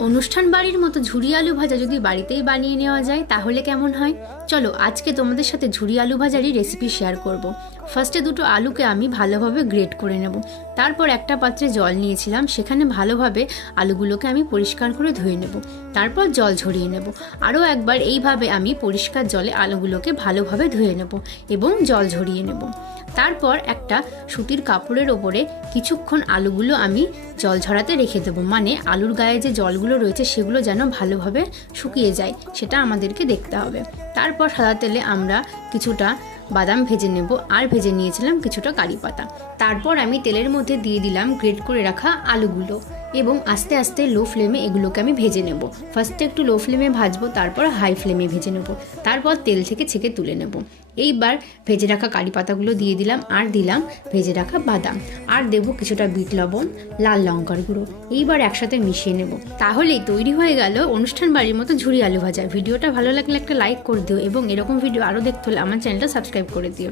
অনুষ্ঠান বাড়ির মতো ঝুরি আলু ভাজা যদি বাড়িতেই বানিয়ে নেওয়া যায় তাহলে কেমন হয়? চলো আজকে তোমাদের সাথে ঝুরি আলু ভাজারই রেসিপি শেয়ার করব। ফার্স্টে দুটো আলুকে আমি ভালোভাবে গ্রেট করে নেব। তারপর একটা পাত্রে জল নিয়েছিলাম, সেখানে ভালোভাবে আলুগুলোকে আমি পরিষ্কার করে ধুয়ে নেব। তারপর জল ঝরিয়ে নেব। আরও একবার এইভাবে আমি পরিষ্কার জলে আলুগুলোকে ভালোভাবে ধুয়ে নেব এবং জল ঝরিয়ে নেব। তারপর একটা সুতির কাপড়ের ওপরে কিছুক্ষণ আলুগুলো আমি জল ঝরাতে রেখে দেবো, মানে আলুর গায়ে যে জলগুলো রয়েছে সেগুলো যেন ভালোভাবে শুকিয়ে যায় সেটা আমাদেরকে দেখতে হবে। তারপর সাদা তেলে আমরা কিছুটা বাদাম ভেজে নেব, আর ভেজে নিয়েছিলাম কিছুটা কারি পাতা। তারপর আমি তেলের মধ্যে দিয়ে দিলাম গ্রেট করে রাখা আলুগুলো এবং আস্তে আস্তে লো ফ্লেমে এগুলোকে আমি ভেজে নেব। ফার্স্টে একটু লো ফ্লেমে ভাজবো, তারপর হাই ফ্লেমে ভেজে নেব। তারপর তেল থেকে ছেঁকে তুলে নেব। এইবার ভেজে রাখা কারি পাতাগুলো দিয়ে দিলাম, আর দিলাম ভেজে রাখা বাদাম, আর দেবো কিছুটা বিট লবণ, লাল লঙ্কার গুঁড়ো। এইবার একসাথে মিশিয়ে নেব। তাহলেই তৈরি হয়ে গেল অনুষ্ঠান বাড়ির মতো ঝুরি আলু ভাজা। ভিডিওটা ভালো লাগলে একটা লাইক করে দিও এবং এরকম ভিডিও আরও দেখতে হলে আমার চ্যানেলটা সাবস্ক্রাইব করে দিও।